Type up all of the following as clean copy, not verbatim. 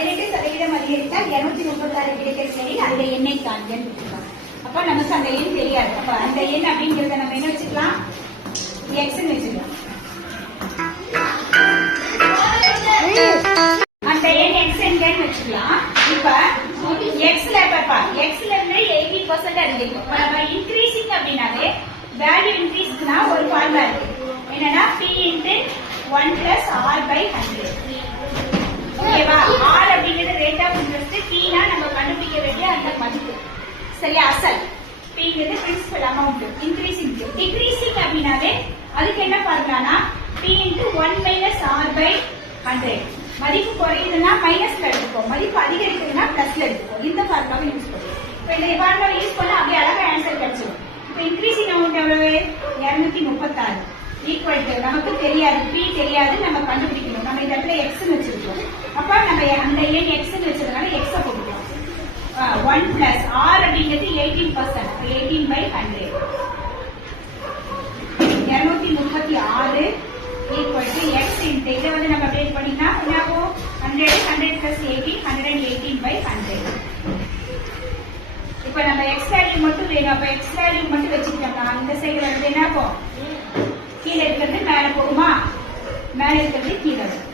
18% அதிகரித்தால் 236 கிடைக்கிறது எனில் அந்த எண்ணை காண்கன்னு வச்சுக்கலாம். அப்ப நமக்கு அந்த எண் தெரியாது. அப்ப அந்த எண் அப்படிங்கறத நம்ம என்ன வச்சுக்கலாம், எக்ஸ்ன்னு வச்சுக்கலாம். அந்த எண் எக்ஸ் என்கன்னு வச்சுக்கலாம். இப்ப எக்ஸ்ல எக்ஸ்ல இருந்து 80% அதிகரிக்கும். இப்ப நம்ம இன்க்ரீசிங் அப்படின்னாலே வேல்யூ இன்க்ரீஸ்னா ஒரு ஃபார்முலா இருக்கு. என்னன்னா p into 1 plus r by 100. ஓகேவா? r அப்படிங்கிறது ரேட் ஆஃப் இன்ட்ரெஸ்ட், p னா நம்ம கண்டுபிடிக்க வேண்டிய அந்த மதிப்பு. சரியா? அசல் pங்கிறது பிரின்சிபல் அமௌண்ட். இன்க்ரீசிங் டிக்ரீசிங் அப்படினாலே அதுக்கு என்ன ஃபார்முலானா p into 1 minus r by 100. மதிப்பு குறையுதுன்னா மைனஸ்ல எடுத்துக்கோ, மதிப்பு அதிகரிக்குதுன்னா பிளஸ்ல எடுத்துக்கோ. இந்த ஃபார்முலாவை யூஸ் பண்ணுவோம். இப்ப இந்த ஃபார்முலாவை யூஸ் பண்ணா அப்படியே அழகா ஆன்சர் கிடைச்சிடும். இப்ப இன்க்ரீசிங் அமௌண்ட் எவ்வளவு? 236 ஈக்குவல் டு நமக்கு தெரியாது, p தெரியாது, நம்ம கண்டுபிடிக்கணும். நம்ம இந்த இடத்துல x ன்னு வச்சிருக்கோம். அப்ப நம்ம அந்த எண் x ன்னு வச்சதுனால x போட்டுக்கலாம். 1 plus r அப்படிங்கிறது 18%. 18 by 100 236 equal to x into இதை வந்து நம்ம அப்டேட் பண்ணினா என்ன ஆகும்? 100 100 plus 18 118 by 100. இப்போ நம்ம x வேல்யூ மட்டும் வேணும். அப்ப x வேல்யூ மட்டும் வச்சுக்கிட்டோம்னா இந்த சைடு வந்து என்ன ஆகும்? கீழே இருக்கிறது மேல போகுமா, மேல இருக்கிறது கீழே வரும்.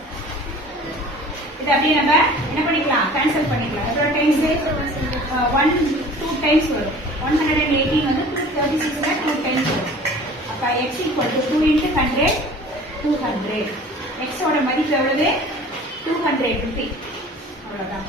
இது அப்படியே நம்ம என்ன பண்ணிக்கலாம், கேன்சல் பண்ணிக்கலாம். எவ்வளவு டைம்ஸ்? 2 டைம்ஸ் வரும். 118 வந்து 236 2 டைம்ஸ் வரும். அப்ப x equal to 2 into 100 200. x ஓட மதிப்பு எவ்வளவு? 250. அவ்வளவுதான்.